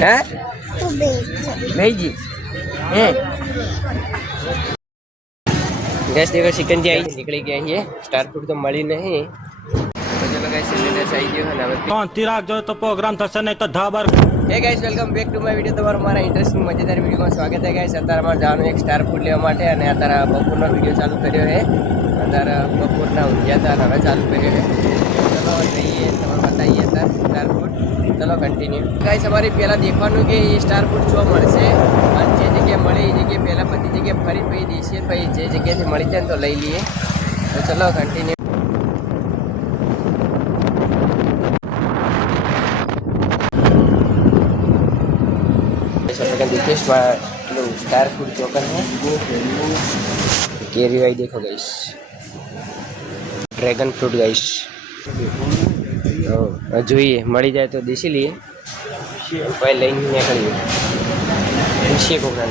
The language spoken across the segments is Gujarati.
हैं भेजी गैस देखो चिकन जी आई निकली गया है स्टार फूड तो मળી नहीं तो चलो गाइस सिलेंडर आई गयो है कौन तिराक जो तो प्रोग्राम થશે નહીં તો ધાબર hey guys welcome back to my video તમારું મારા ઇન્ટરેસ્ટિંગ મજેદાર વિડિયોમાં સ્વાગત છે ગાइस અત્યારે અમારે જવાનું એક સ્ટાર ફૂડ લેવા માટે અને અત્યારે બપોરનો વિડિયો ચાલુ કર્યો છે અત્યારે બપોરના ઊંઘ્યા હતા અને હવે ચાલુ કર્યો છે ચલો જઈએ તમને બતાવીએ અત્યારે સ્ટાર ફૂડ ચલો કન્ટિન્યુ ગાइस અમારી પહેલાં દેખવાનું કે એ સ્ટાર ફૂડ જો મળશે અને જે જગ્યાએ મળે એ જગ્યાએ પહેલાં બધી જગ્યાએ ફરી પછી દેશીએ પછી જે જગ્યાએથી મળી જાય ને તો લઈ લઈએ તો ચલો કન્ટિન્યુ स्टार फूड चोकर है केरी वाई देखो गाइस ड्रैगन फ्रूट गाइस જોઈએ મળી જાય તો દેશી લઈએ ભાઈ લઈને નીકળીએ દેશી કોકના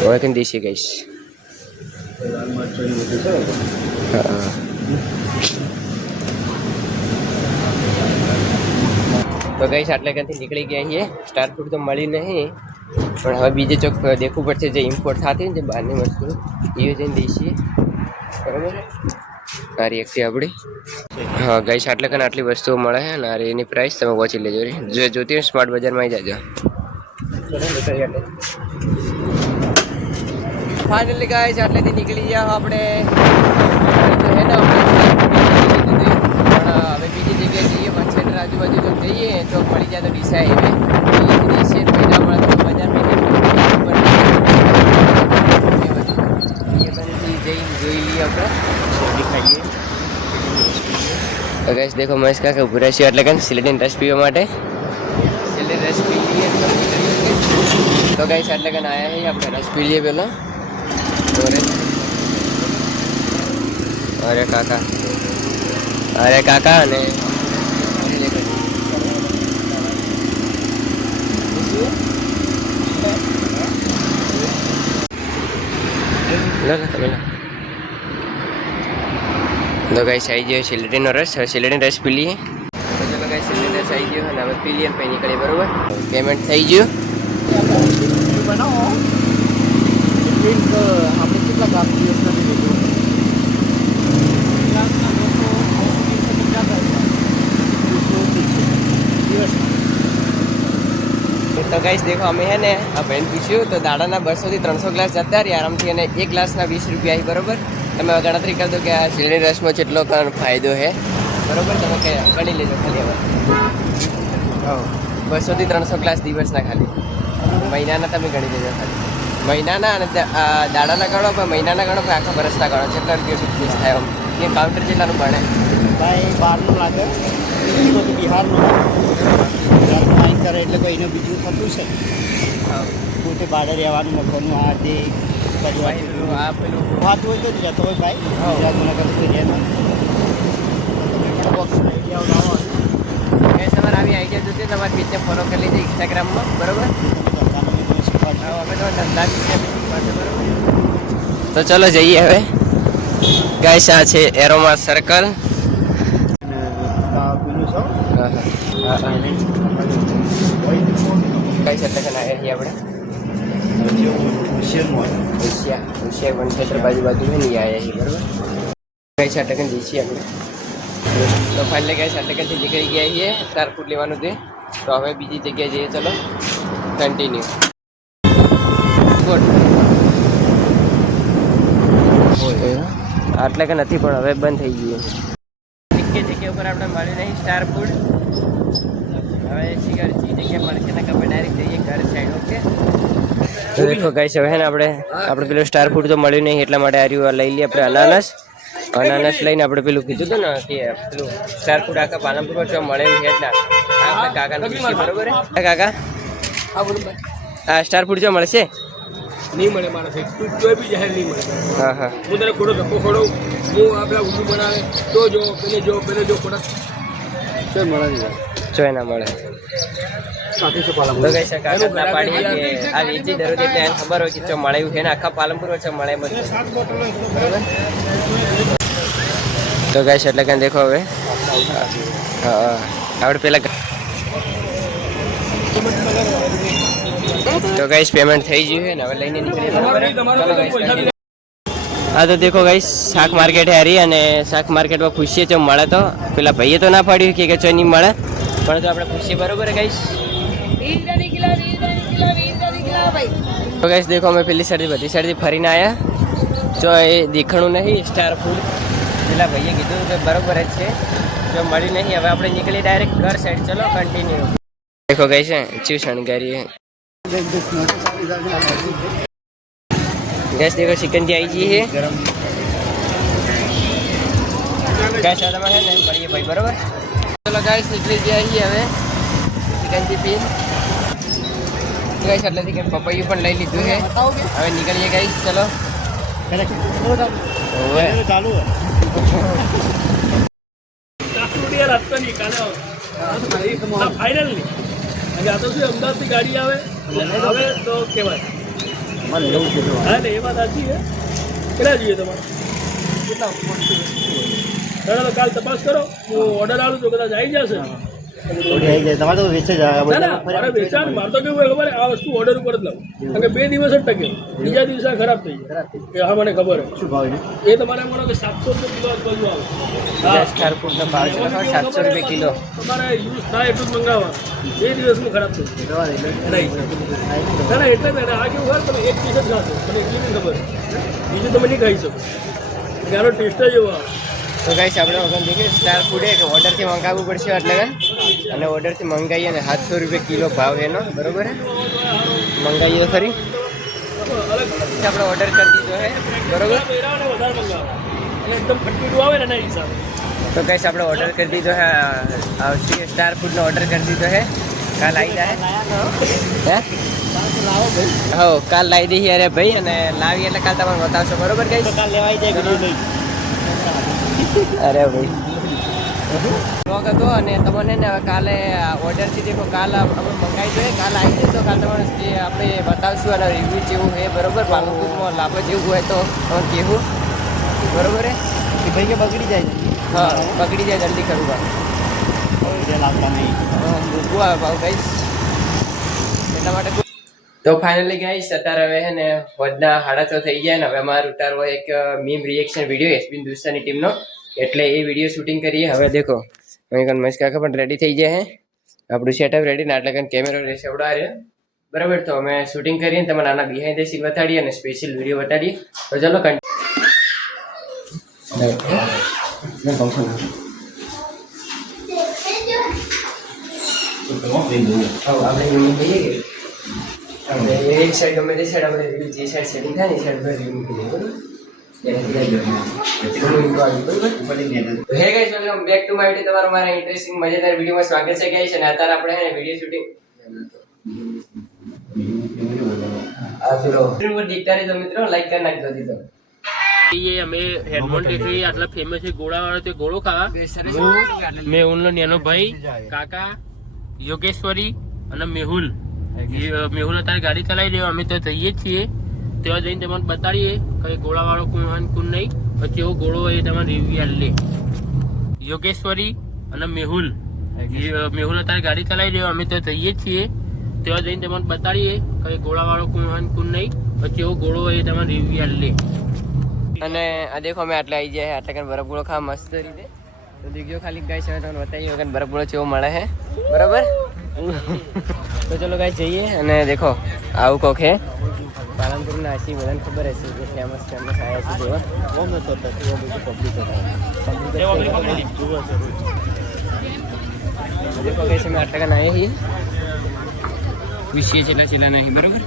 હવે કન દેશી ગાઈસ તો ગાઈસ આટલે ક્યાંથી નીકળી ગયા છીએ સ્ટાર ફૂડ તો મળી નહીં પણ હવે બીજે ચોક દેખવું પડશે જે ઇમ્પોર્ટ થતી ને જે બહારની વસ્તુ એ જઈને દઈશીએ બરાબર મારી એકથી આપણી હા ગાઈસ આટલે કાન આટલી વસ્તુઓ મળે છે અને એની પ્રાઇસ તમે પહોંચી લેજો જો જોતી હોય સ્માર્ટ બજારમાં આવી જાજો ફાઇનલી ગાઈસ આટલેથી નીકળી ગયા આપણે હે ને હવે બીજી જગ્યાએ જઈએ વંશેટર આજુબાજુ જો જઈએ તો મળી જાય તો ડીસા હાઈવે દેશીએ પૈસા મળે તો બજારમાં જઈને જોઈ લઈએ આપણે ખાઈએ તો ગાઈસ દેખો મહેશ કાકા ઉભું રહેશે એટલે કે સિલેટીન રસ પીવા માટે સિલેટીન રસ પી લઈએ તો ગાઈસ એટલે કે આવ્યા છીએ આપણે રસ પી લઈએ પહેલાં અરે કાકા અને તો ગાઈસ આવી ગયો સિલેટીનો રસ હવે સિલેટીનો રસ પી લઈએ તો ચલો ગાઈસ સિલેટીનો રસ આવી ગયો અને હવે પી લઈએ પછી નીકળીએ બરોબર પેમેન્ટ થઈ ગયું બનાવો આપણે કેટલા કામ દિવસના तो गाइस देखो हमें है ने आ बहन पूछ्યું તો દાડાના 200 થી 300 ગ્લાસ જતા રહ્યા આરામથી અને એક ગ્લાસના 20 રૂપિયા આવી બરોબર તમે ગણતરી કરી દો કે આ શેરડી રસમાં કેટલો ફાયદો છે બરોબર તમે કે ગણી લેજો ખાલી હવે 200 થી 300 ગ્લાસ દિવસના ખાલી મહિનાના તમે ગણી લેજો ખાલી મહિનાના અને દાડાના ગણો પણ મહિનાના ગણો પણ આખા વર્ષના ગણો કેટલા રૂપિયા ફીસ થાય આમ એ કાઉન્ટર જેટલાનું બને ભાઈ બહારનું લાગે બીજું બધું બિહારનું કરે એટલે કોઈને બીજું થતું છે પોતે બાળે રહેવાનું મકાનનું આ તે આ પેલું વાત હોય તો જ રહેતો હોય ભાઈ ગુજરાતમાં નગર કોઈ રહેતો તમારે આવી આઈડિયા જોતી તમારી બીજને ફોલો કરી લીધી ઇન્સ્ટાગ્રામમાં બરોબર તો ચલો જઈએ હવે ગાઈસ આ છે એરોમા સર્કલ ગાઈસ એટલે કે આવ્યા છીએ આપણે વનક્ષેત્ર બાજુ નહીં આવ્યા છીએ બરાબર ગાઈસ એટલે કે જઈએ છીએ આપણે તો ફાઇનલી ગાઈસ એટલે કે નીકળી ગયા છીએ સ્ટાર ફૂડ લેવાનું છે તો હવે બીજી જગ્યાએ જઈએ ચલો કન્ટિન્યુ આટલે કે નથી પણ હવે બંધ થઈ ગયું જગ્યા ઉપર આપણે મળ્યું નહીં સ્ટાર ફૂડ હવે શિકાર જે જગ્યા મળશે ને આપણે ડાયરેક્ટ જઈએ ઘર સાઈડ ઓકે તો દેખો ગાઈસ હવે ને આપણે પેલું સ્ટાર ફૂડ તો મળ્યું નહીં એટલા માટે આર્યું લઈ લઈએ આપણે અનાનસ લઈને આપણે પેલું કીધું હતું ને કે પેલું સ્ટાર ફૂડ આખા પાલનપુરમાં જો મળે એવું છે એટલે આપણે કાકાનું પૂછીએ બરોબર કાકા હા બોલો હા સ્ટાર ફૂડ જો મળશે નહીં મળે મારા સાહેબ તું કોઈ બી જાહેર નહીં મળે હા હા હું તને ખોટો ધક્કો ખોડું હું આપણા ઊંધું બનાવે તો જો પેલે જો ખોટા ચાલ મળે નહીં જો એના મળે તો કઈ શકાય ના પાડીએ કે આ વેચી દરરોજ એટલે એને ખબર હોય કે જો મળે એવું છે ને આખા પાલનપુર છે મળે બધું બરોબર તો ગાઈસ એટલે કે દેખો હવે હા આપણે પેલા તો ગાઈસ પેમેન્ટ થઈ ગયું છે ને હવે લઈને નીકળીએ બરાબર ચાલો ગાઈસ હા તો દેખો ગાઈસ શાક માર્કેટ હે હરી અને શાક માર્કેટમાં પૂછીએ જો મળે તો પેલા ભાઈએ તો ના પાડ્યું કે ચો નહીં મળે પણ તો આપણે પૂછીએ બરોબર ગાઈસ તો ગાઈસ દેખો અમે પેલી સાઈડથી બધી સાઈડથી ફરીને આવ્યા જો એ દેખાણું નહીં સ્ટાર ફૂડ પેલા ભાઈએ કીધું કે બરોબર જ છે જો મળી નહીં હવે આપણે નીકળી ડાયરેક્ટ ઘર સાઈડ ચલો કન્ટિન્યુ દેખો ગાઈસ ચીવ શણગારી ગેસ देखो चिकन की आई जी है गैस आता है ना बढ़िया भाई बराबर चलो गाइस निकली जाइए હવે चिकन की पीन गाइस એટલેથી કે પપૈયું પણ લઈ લીધું છે હવે નીકળીએ ગાइस ચલો ઓવે ચાલુ હે સ્ટુડિયો રાત કો નિકાલે ફાઇનલી અને આ તો શું અમદાવાદથી ગાડી આવે આવે તો કેવાય હા ને એ વાત સાચી છે કેટલા જોઈએ તમારે કેટલા તો કાલ તપાસ કરો હું ઓર્ડર આવું તો કદાચ આવી જશે તમારે તો વેચે જાય મારે વેચાણ મારે તો કેવું હોય ખબર આ વસ્તુ ઓર્ડર ઉપર જ લાવું કારણ કે 2 દિવસ જ ટકે બીજા દિવસે ખરાબ થઈ જાય એ હા મને ખબર શું ભાવ એ તમારે માનો કે 700 કિલો બાજુ આવે સ્ટાર ફૂડ નો ભાવ છે 700 રૂપિયા કિલો તમારે યુઝ થાય એટલું જ મંગાવવા 2 દિવસમાં ખરાબ થઈ જાય ના એટલે જ આ કેવું હોય તમે એક પીસ જ ખાશો મને એટલી નહીં ખબર બીજું તમે નહીં ખાઈ શકો આનો ટેસ્ટ જ એવો આવે તો ગાઈસ આપણે વગર દેખીએ સ્ટાર ફૂડ કે ઓર્ડરથી મંગાવવું પડશે એટલે અને ઓર્ડરથી મંગાવીએ ને 700 રૂપિયા કિલો ભાવ એનો બરોબર હે મંગાવીએ ખરી આપણે ઓર્ડર કરી દીધો હે બરોબર એકદમ ખટમીઠું આવે ને એના હિસાબે તો ગાઈસ આપણે ઓર્ડર કરી દીધો હે સ્ટાર ફૂડનો ઓર્ડર કરી દીધો હે કાલ આવી જાય હે હો કાલ લાવી દઈએ અરે ભાઈ અને લાવી એટલે કાલ તમને બતાવશો બરોબર ગાઈસ કાલ લેવાઈ જાય ભાઈ અરે ભાઈ શોખ હતો અને તમને ને હવે કાલે ઓર્ડરથી દેખો કાલ અમે મંગાવી જોઈએ કાલ આવી જાય તો કાલ તમારે આપણે બતાવશું અને રિવ્યૂ જેવું છે બરોબર પાલનપુરમાં લાભો જેવું હોય તો તમે કહેવું બરોબર હે કે ભાઈ કે બગડી જાય હા બગડી જાય જલ્દી કરવું લાગતા નહીં મૂકવું આવે ભાવ ગાઈસ એટલા માટે તો ફાઇનલી ગાઈસ અત્યારે હવે છે ને વધના 6:30 થઈ ગયા ને હવે અમારે ઉતારવો એક મીમ રિએક્શન વિડીયો એસબીન દુસ્તાની ટીમનો એટલે એ વિડીયો શૂટિંગ કરીએ હવે દેખો અહીં મસ્ત કાકા પણ રેડી થઈ ગયા હે આપણું સેટઅપ રેડી ને એટલે કેમેરો રહેશે આવડા રહ્યો બરાબર તો અમે શૂટિંગ કરીએ તમને આના બિહાઇન્ડ ધ સીન બતાડીએ અને સ્પેશિયલ વિડીયો બતાડીએ તો ચલો આપણે એક સાઈડ ગમે તે સાઈડ આપણે જે સાઈડ સેટિંગ થાય ને એ સાઈડ પર રિમૂવ કરીએ બરાબર હે guys welcome back to my video તમારું મારા ઇન્ટરેસ્ટિંગ મજેદાર વિડિયોમાં સ્વાગત છે ગાઈસ અને અત્યારે આપણે હે ને વિડિયો શૂટિંગ આ ફિરો દીકતા રહી તો મિત્રો લાઈક કરી નાખજો દીધો ये हमें हेडमोन देखिए आटला फेमस है गोड़ा वाला तो गोड़ो खावा मैं उन लो નેનો ભાઈ કાકા યોગેશ્વરી અને મેહુલ મેહુલ અત્યારે ગાડી ચલાવી રહ્યો અમે તો જઈએ છીએ ત્યાં જઈને તમને બતાડીએ કે ગોળા વાળો કોણ કોણ નહીં પછી એવો ગોળો એ તમારે રિવ્યુ લે યોગેશ્વરી અને મેહુલ અત્યારે ગાડી ચલાવી રહ્યો અમે તો જઈએ છીએ ત્યાં જઈને તમને બતાડીએ કે ગોળા વાળો કોણ કોણ નહીં પછી એવો ગોળો એ તમારે રિવ્યુ લે અને આ દેખો અમે આટલે આવી જાય આટલે કન બરફ ગોળો ખા મસ્ત રીતે તો દીકરીઓ ખાલી ગાઈસ હવે તમને બતાવીએ કે બરફ ગોળો કેવો મળે છે બરાબર તો ચલો ગાઈસ જઈએ અને દેખો આવું કોક હે પાલનપુરના આશી બધાને ખબર હશે કે ફેમસ આવ્યા છે જેવા બહુ મસ્ત હતા પબ્લિક દેખો ગાઈસ અમે આટલા કન આવ્યા છીએ વિશે છેલ્લા નહીં બરાબર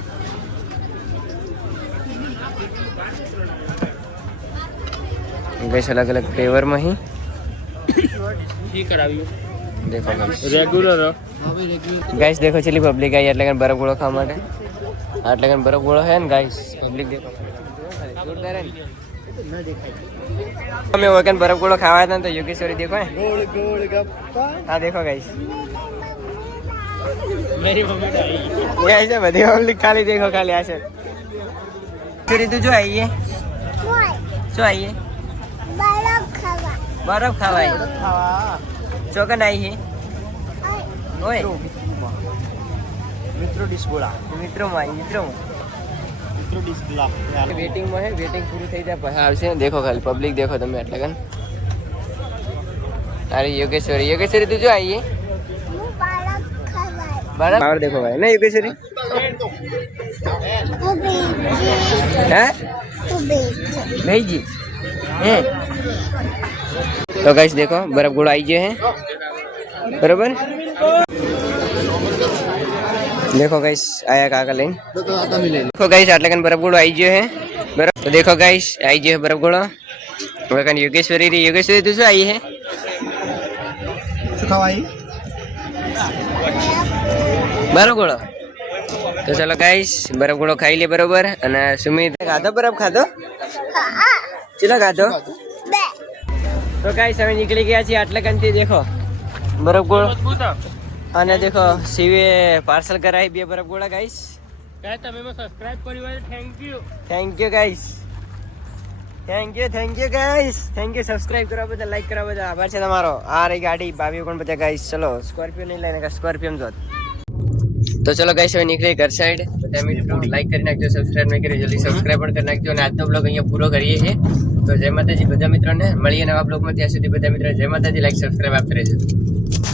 गाइस अलग अलग फ्लेवर में ही ठीक कराव्યું देखो गाइस રેગ્યુલર गाइस देखो चली पब्लिक आई એટલે કે બરફ ગોળો ખાવા માટે એટલે કે બરફ ગોળો है ને गाइस पब्लिक देखो જોરદાર है ન દેખાય અમે વગન બરફ ગોળો ખાવા હતા તો યોગેશ્વરી देखो है ગોળ ગોળ ગપ્પા हां देखो गाइस मेरी मम्मी आई गाइस ये बધી पब्लिक खाली देखो खाली आ છે तेरी तू जो आई है जो आई है બરફ ખાવાય ખાવા ચોકન આવી છે ઓય મિત્રો ડીશ ગોળા મિત્રોમાં મિત્રો ડીશ ગોળા વેટિંગમાં હે વેટિંગ પૂરું થઈ જાય પછી આવશે દેખો ખાલી પબ્લિક દેખો તમે એટલે કન અરે યોગેશ્વરી તું જો આવીએ બાળક और देखो भाई ना योगेश्वरी हैं नहीं जी हैं तो गाइस देखो बर्फ गोला आई है बराबर देखो गाइस आया काका लेन देखो गाइस आटले कन बर्फ गोला आई है बराबर तो देखो गाइस आई है बर्फ गोला वकन योगेश्वरी तू जो आई है શું ખાવાય बर्फ गोळो तो चलो गाइस बर्फ गोळो खाई ले बरोबर અને સુમિત ખાધો બરફ ખાધો ચલો ખાધો તો ગાइस હવે નીકળી ગયા છીએ આટલે કંથી દેખો બરફ ગોળો અને દેખો શિવે પાર્સલ કરાવી બે બરફ ગોળા ગાइस ગાય તમે સબસ્ક્રાઇબ કર્યું હોય thank you guys thank you guys thank you subscribe કરવા બદલ લાઈક કરવા બદલ આભાર છે તમારો આ રહી ગાડી ભાભી કોણ બધા ગાइस ચલો સ્કોર્પિયો નહીં લઈને સ્કોર્પિયો જોત તો ચલો ગાઈસ હવે નીકળીએ ઘર સાઈડ બધા મિત્રો લાઈક કરી નાખજો સબસ્ક્રાઇબ નહીં કરી જલ્દી સબસ્ક્રાઇબ પણ કરી નાખજો અને આજનો બ્લોગ અહીંયા પૂરો કરીએ છીએ તો જય માતાજી બધા મિત્રોને મળીએ નવા બ્લોગમાં ત્યાં સુધી બધા મિત્રો જય માતાજી લાઈક સબસ્ક્રાઇબ આપતા રહેજો